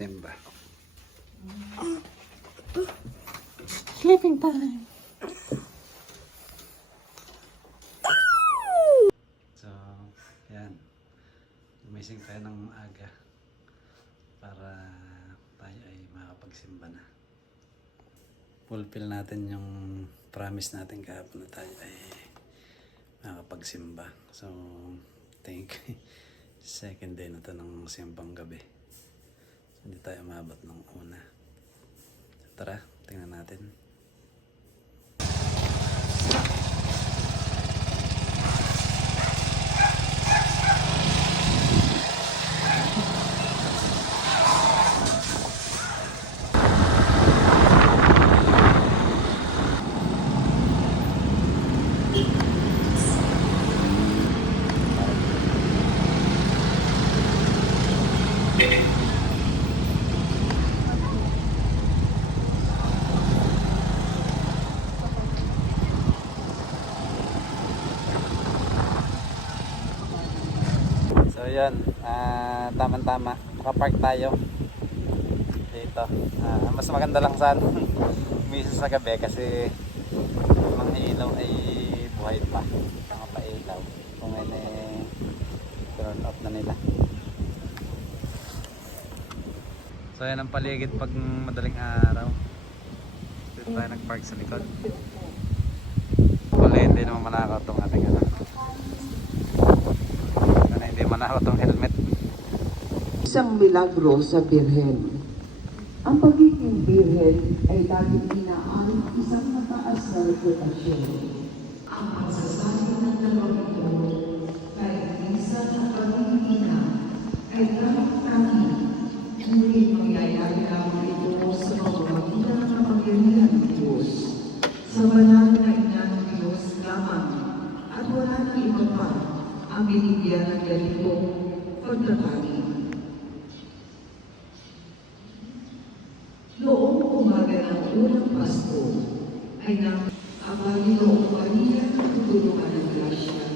Simba. Sleeping time. So, yan. Gumising tayo ng aga para tayo ay makapagsimba na. Fulfill natin yung promise natin kahapon na tayo ay makapagsimba. So, think second day na to ng simbang gabi. So, hindi tayo umabot ng una. So, tara, tingnan natin. So yun, tama-tama, nakapark tayo dito. Mas maganda lang saan umiisa sa gabi kasi yung mga ilaw ay buhay pa, mga pailaw. Kung ngayon eh turn off na nila. So yan ang paligid pag madaling araw. Dito tayo nagpark sa likod. Wala, hindi naman manakaw itong ating ano. Hindi manakaw itong helmet. Isang milagro sa Birhen. Ang pagiging Birhen ay laging inaaring isang mataas na reputasyon. Ang pagsasabi ng dalawang ito kahit minsan ang pagiging ina ay tangi-tangi. Ngunit mangyayari lamang ito sa pamamagitan ng kapangyarihan ng Diyos. Sa banal na ina ng Diyos lamang at wala nang iba pa ang binibigyan ng ganitong pagtatagi. Noong umaga ng unang Pasko ay nang abali noong Maria ng tutulungan ng grasya.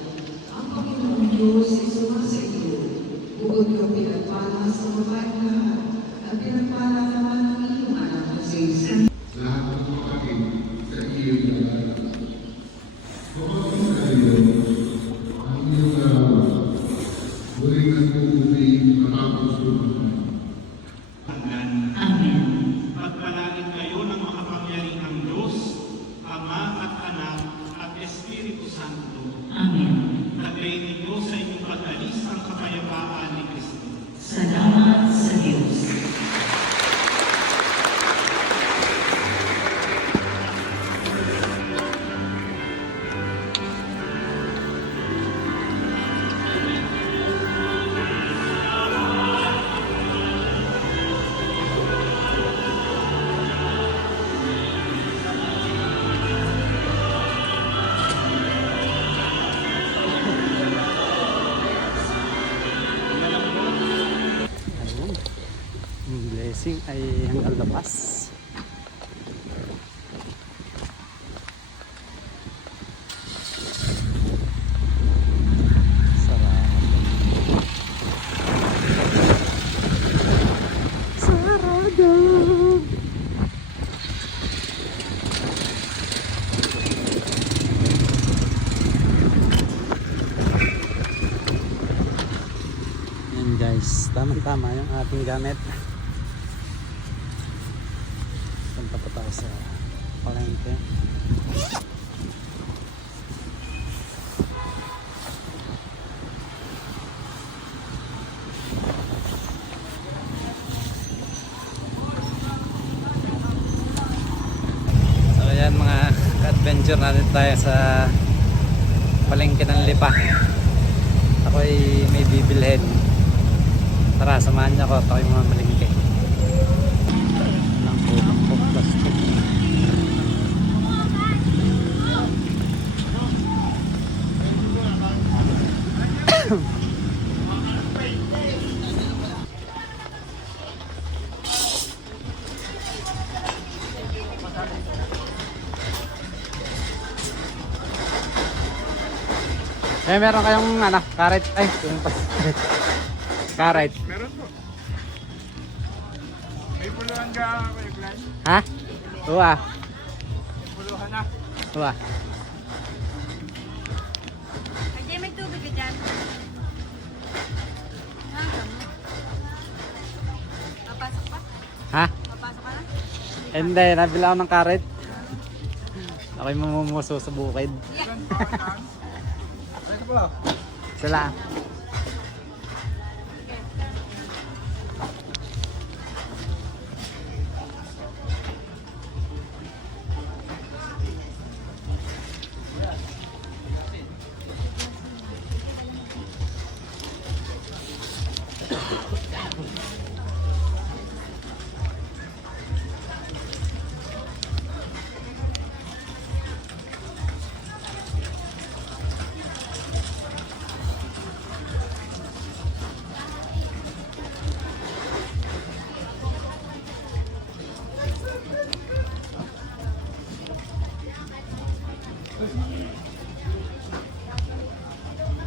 Ang Panginoong Diyos ay sumasayo. Bukod ka pinagpala sa babaeng lahat at pinagpala naman ang iyong anak na si Jesus. Lahat ng kapatid sa iyong lalaki. Kapatid kayo, ang iyong araw, huling nagpupuli matapos lumahan. Amen. Pagpalain kayo ng makapangyarihang Diyos, Ama at Anak at Espiritu Santo. Amen. Lagay ninyo sa inyong pag-alis ang kapayapaan ni Kristo. Salamat sa Diyos. Yung blessing ay hanggang labas. Sarap. Sarado. Yan guys, tama-tama yung ating gamit. Punta pa tayo sa palengke. So ayan mga ka-adventure natin tayo sa palengke ng Lipa. Ako ay may bibilhin. Tara, samahan niyo ako. Ito yung mga malengke. Langko plastic. Eh, meron kayong ano, carrot. Ay, yung carrot. Meron po. May puluhan ka, may plan. Ha? Uwa. Puluhan na. Uwa. Ajay, may tubig ka dyan. Papasok pa? Ha? Papasok ka na? Hindi, nabila ako ng karet. Ako'y mamumuso sa bukid. Sila.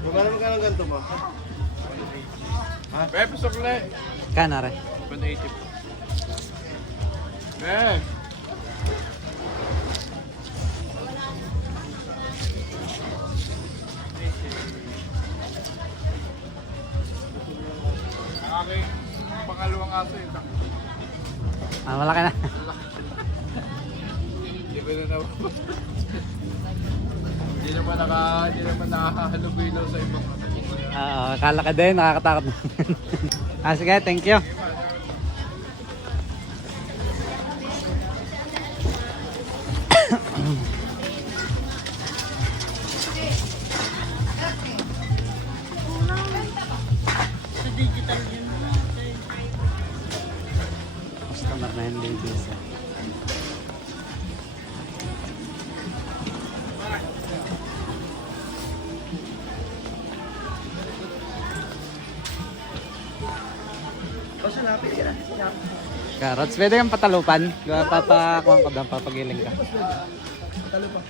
Magkano ganito mo? Ha? Pepe sukle. Kana re. 180 po. Eh! Ang aking pangalawang aso yun. Malaki na. Hindi ko na naman. Hindi naman nakakahalubilo sa ibang ano. Akala ka din, nakakatakot. Sige, thank you. Customer na hindi busy. Carrots, pwede kang patalupan. Papakuhan ko doon, papagiling ka. Patalupan.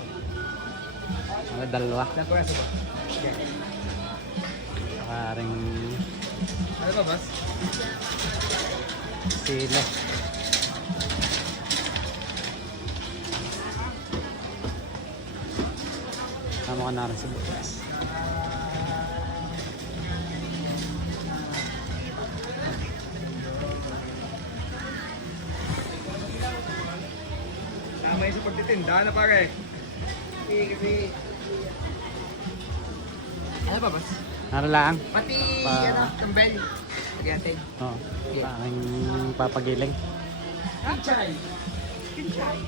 Dalawa. Paring... Ano ba, boss? Sila. Tama ka na rin sa bukas. Tama yung sa pagtitinda na pare. Kasi... Ano ba, boss? Naralaan. Pati Pa- ano, tambel. Pag-atid. Oo. Paring papagiling. Kinchay.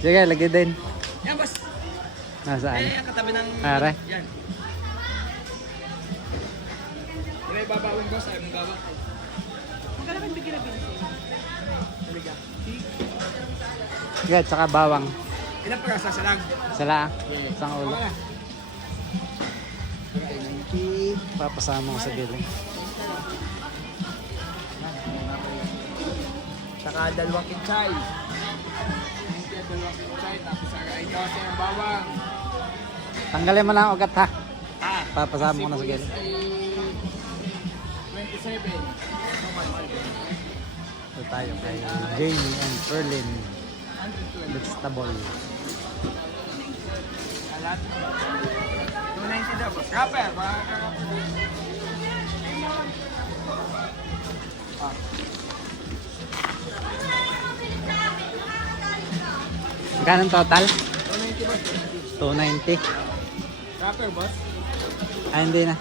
Sige, lagi din. Yan, boss. Nasaan? Ang katabi ng... Are. Yan. May babawin, boss. Ayaw mong bawang. Magkano ba bigyan na binigay? Talaga. Sige, tsaka bawang. Ilang pagkasa sa lang? Sala. Isang ulo. Okay na. Papasama ko sa giling. Saka dalawang kinchay. Dalawang kinchay. Tapos saka ay kasi ang bawang. Tanggalin mo lang ugat ha. Ah. Papasama ko na sa giling. 27. Ito tayo kay Jamie and Perlin. Vegetable. Alat. 290 daw, boss. Rapper. Magkano ang total? 290, boss. 290. Rapper, boss. Ay, hindi na.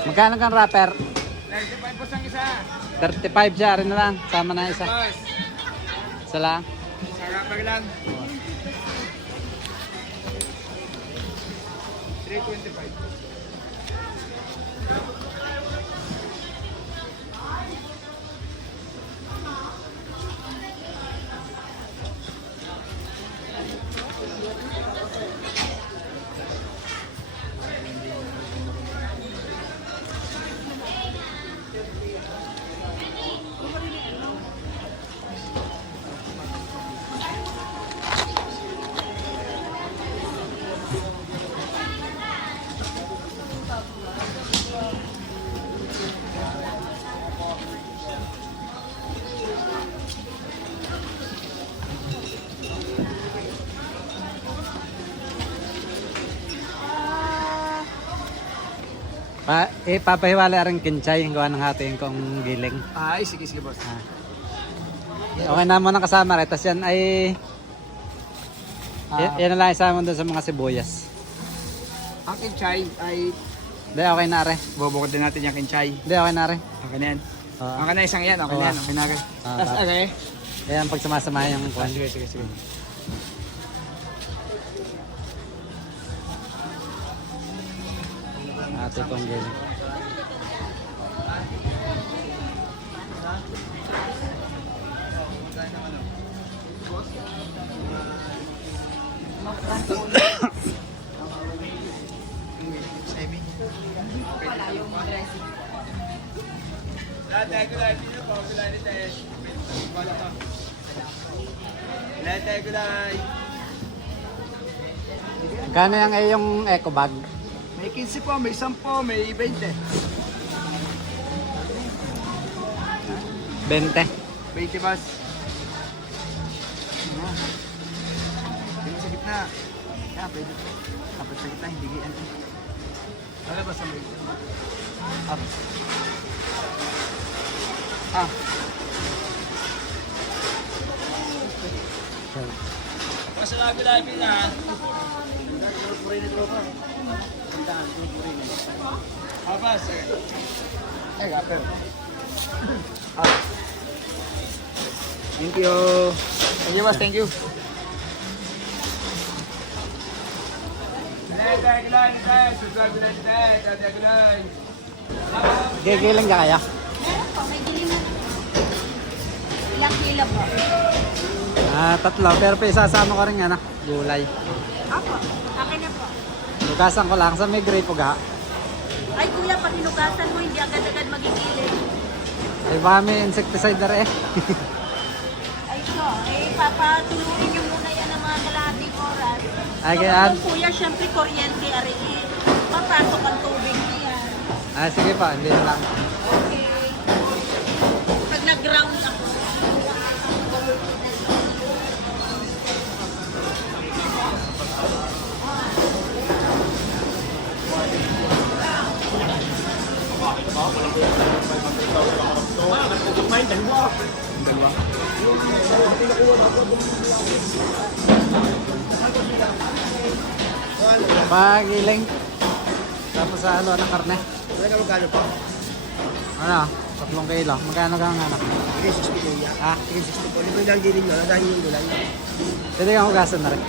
Magkano kang wrapper? 95 po ang isa. 35 siya, rin na lang. Sama na isa. Boss. Isa lang. Sa rapper lang. 325. Papahiwala rin kinchay, gawa ng hatiin kong giling. Ay, sige, sige boss. Okay na mo nang kasama rin. Tapos yan ay... yan na lang isama doon sa mga sibuyas. Ang kinchay ay Hindi, okay na rin. bubukod din natin yung kinchay. Hindi, okay na rin. Okay na yan. Oo. Okay na isang yan, okay na yan, okay na rin. Tapos tapos- okay. Ayan, pag sumasama yung Ah, kwan. sige, sige, sige. Ate kong giling. Kano yung iyong eco bag? May 15 po, may 10 po, may 20. 20. 20 boss. Hindi sa gitna. Yan, pwede. Dapat sa gitna, hindi gian. Wala ba sa may... Up. Ah. Pasalabi namin na. Abas. Eh, gapel. Ah. Thank you. Thank you, boss. Thank you. Gigiling ka kaya? Meron po, may dilim na. Ilang kilo po? Tatlo. Pero isasama ko rin nga na. Gulay. Apo, akin na po. Lugasan ko lang sa may grape ga. Ay kuya, pag hinugasan mo, hindi agad-agad magigilid. Ay baka may insecticide na rin eh. Ay so, papatuluin nyo muna yan ng mga kalahating oras. Ay, So, kaya- kung kuya, syempre kuryente ariin. Papasok ang tubig niyan. Sige pa. Hindi na lang. Okay. Pag nag-ground ako, Pagiling. Tapos sa ano ng karne. Wala ka magkano po? Ano? 3 kilo. Magkano ka ang anak? 360 po yan. Ha? 360 po. Libre lang din nyo. Nadahin yung gulay. Pwede kang hugasan na rin.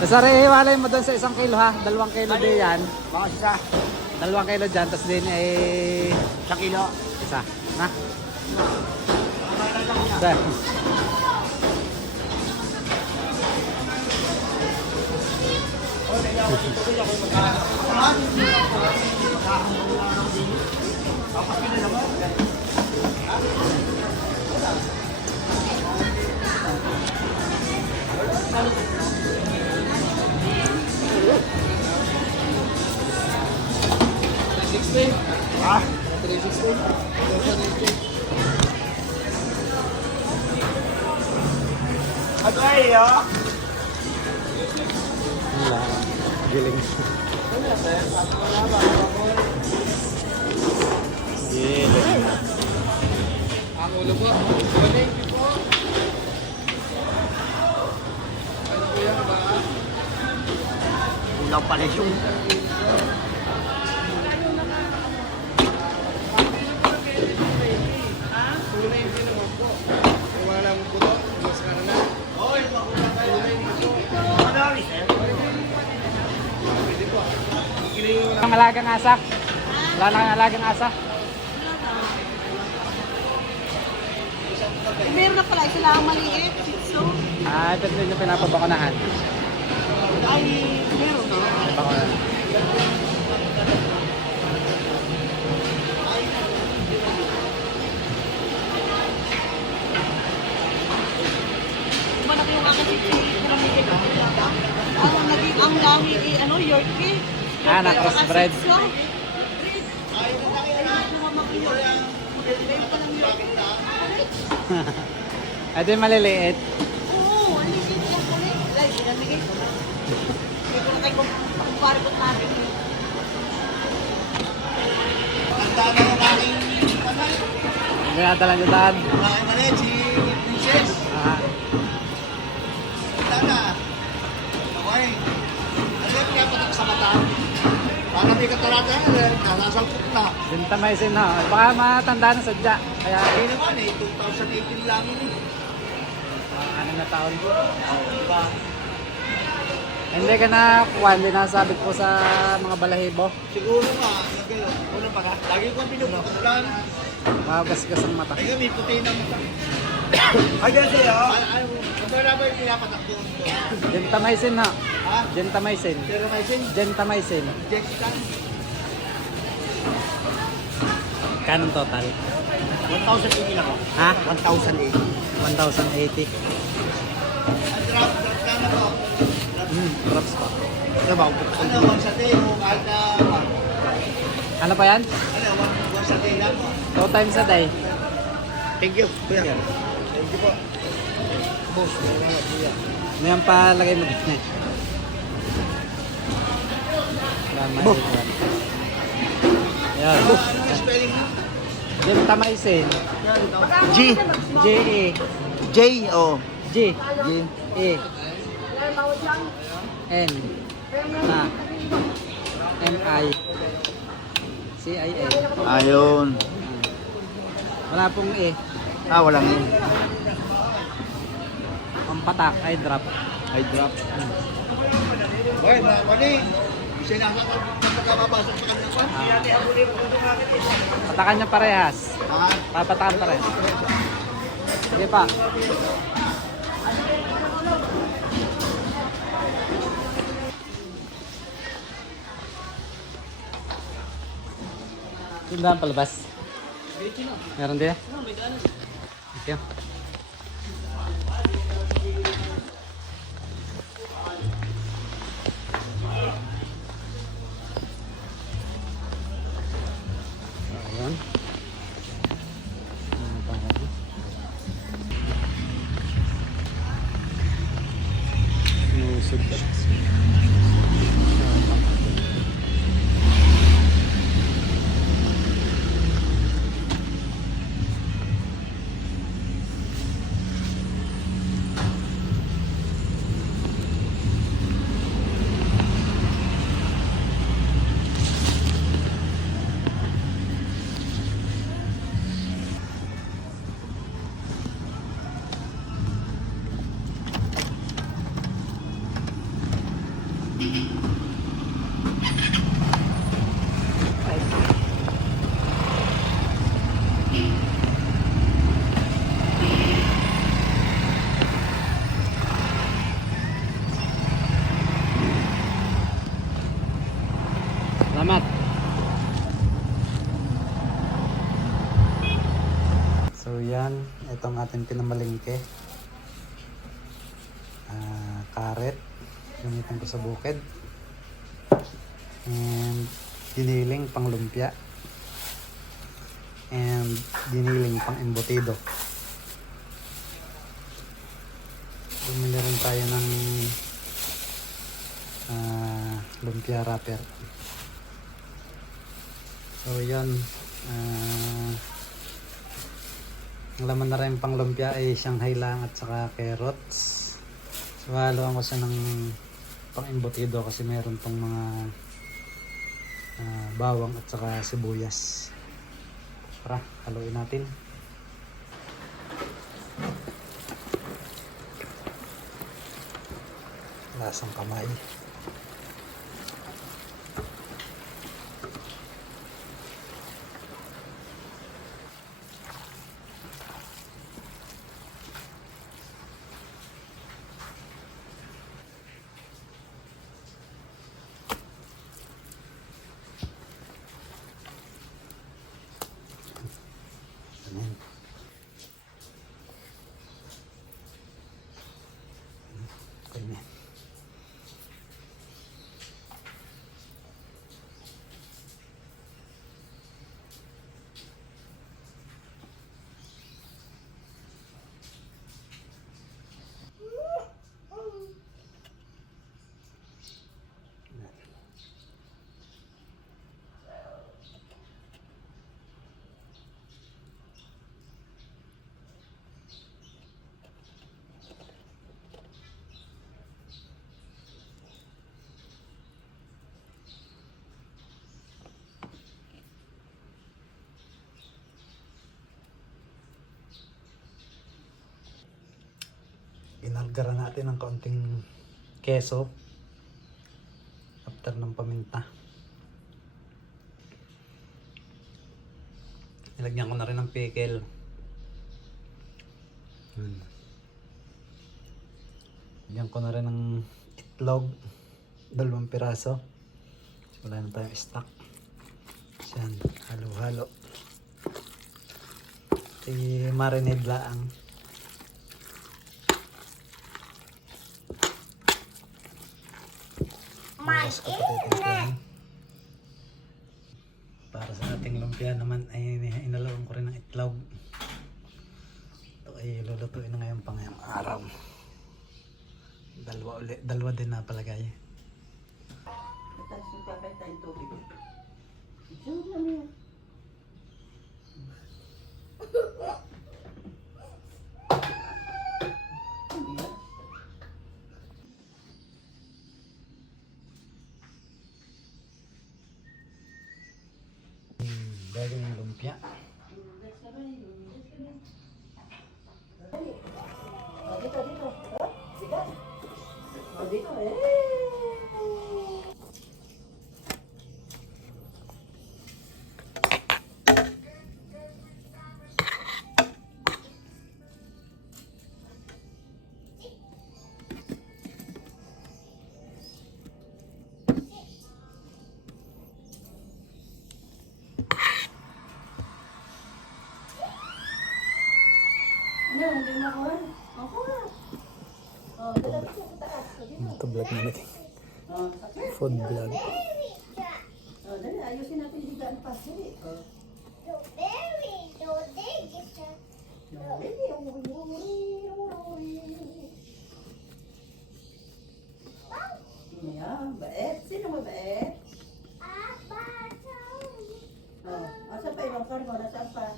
Basta rin hiwalay mo doon sa 1 kilo ha. 2 kilo din yan. Baka isa. 2 kilo dyan. Tapos din ay 1 kilo. isa. Na? Dahil. Ah, 360. Agay, ah. Wala. Giling. Giling na. Ang ulo po. Thank you po. Ano po yan ba? Ulang pala yun. Kulay din naman po. Wala mo po to. Mas ka na. Ang alagang asa? Wala na kang alagang asa? meron na pala, isa lang maliit. So, Ito din yung pinapabakunahan. ay, meron na. Bakunahan. Malaki yung aking pinamigay ko. Ano, naging ang dami, ano, Yorkie. Na-crossbred. Ngayon pa ng Yorkie. Ito yung maliliit. Oo, Sinamigay ko. Hindi ko na kayo kumparikot natin. Hindi natin lang dyan. Si Princess. Ah, Tana. Okay. Ano yung pinapatak sa mata? Para may katarata na, nakasalpok na. Gentamicin na. Baka matanda na sadya. Kaya, Hindi naman 2018 lang yun. ano na taon. Diba? Hindi ka na kuha, hindi nasabit po sa mga balahibo. Siguro nga, nagayon. Una pa ka. Lagi ko pinupulan. Magasgas ang mata. Ay, may puti na mata. Ay, kasi kumara ba yung pinapatak doon? Gentamicin na. Ha? Gentamicin. Pero may sin, Gentamicin. Jessica, Kanong total? 1,080 lang ako. Ha? 1,080. 1,080. Ang drop ka na to. Drops pa. Ano, one sa day o kahit na, Ano pa yan? ano, one sa day lang. 2 times a day. Thank you, kuya. Thank you po. Boss, kuya. Ano yan palagay mo gitna? Yan, may Bo. yan. Yan. Ano ang spelling mo? Gentamicin. G. J-E. J, o. G. G. E. N. Na. M-I. C-I-A. Ayun. Wala pong E. Walang yun. Ang patak ay drop. I drop. Okay, mga kani. Sinasakot na pagkakapasok sa kanila. Patakan niya parehas. Papatakan parehas. Sige pa. Tindahan palabas. Meron din? Thank you. Ayan. Ano pa ba? Sinusod pa. Salamat. So yan, itong ating pinamalingke. Karet, gamitin ko sa bukid. And diniling pang lumpia. And diniling pang embutido. Bumili rin tayo ng lumpia wrapper. So yan, ang laman na rin pang lumpia ay Shanghai lang at saka carrots. So haluan ko siya ng pang embutido kasi meron tong mga bawang at saka sibuyas. Tara, haluin natin. Lasang kamay. Ayan. Okay na. Dagdaran natin ng kaunting keso after ng paminta. Nilagyan ko na rin ng pickle. Lagyan ko na rin ng itlog, 2 piraso. Wala na tayong stock. Yan, halo-halo. I-marinade lang. Bukas ko patitimplahan. Para sa ating lumpia naman ay inalawan ko rin ng itlog. Ito ay lulutuin na ngayon pang ngayong araw. Dalawa din na palagay. Tapos magpapay tayong tubig. Diyan naman yan. Bagay ng lumpia. Dito. Dito. Ano, hindi mo ako? Ako na. Oh, dala ko sa taas. Ito vlog na natin. Oh, sakit. Food vlog. Oh, dali, ayusin natin yung higaan pa. Dali. Oh. Yeah, baet. Sino mo baet? Oh, asan pa ibang kargo? Nasaan pa?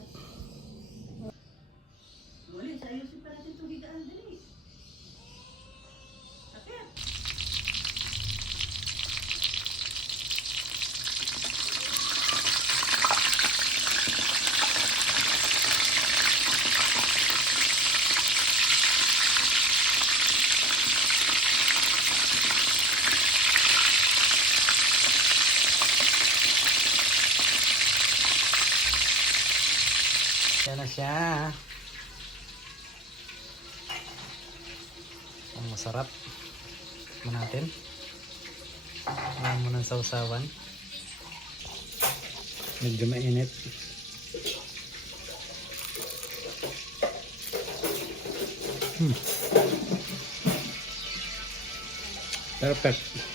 Ulit, ayusin pa natin itong higaan. Dali. Sakit. Yan na siya. Ang masarap. Tikman natin. Ayan mo ng sausawan. Medyo mainit. Perfect.